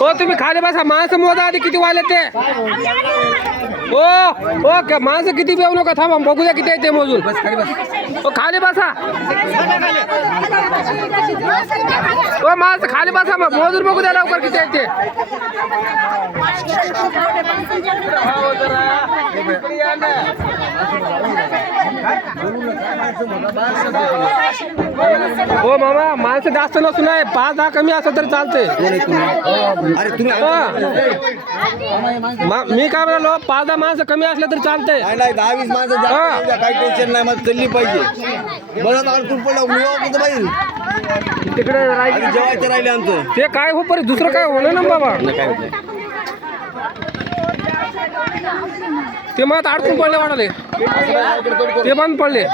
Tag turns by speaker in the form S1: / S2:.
S1: हो तुम्ही खाली बसा. माणसं मोजा आधी किती वाले ते? हो हो माणसं किती येऊ नका. थांबा बघू द्या किती आहे ते मोजून. हो खाली बसा. हो माणसं खाली बसा. मग मोजून बघू द्या लवकर किती आहे ते. हो मामा माणसं जास्त नसून नाही. पाच दहा कमी असं तर चालतंय.
S2: अरे तुम्ही
S1: मा- मी काय म्हणालो पाच दहा माणसं कमी असलं तर चालतंय.
S2: नाही नाही दहा वीस माणसं जास्त
S1: हा.
S2: येऊ द्या, काही टेन्शन नाही मला चालली पाहिजे. पडलं
S1: तिकडे राहिली.
S2: आधी जेवायचं राहिले आमचं.
S1: ते काय हो परी दुसरं काय होणार ना बाबा? ते मग अडकून पडले वाढाले ते बंद पडले.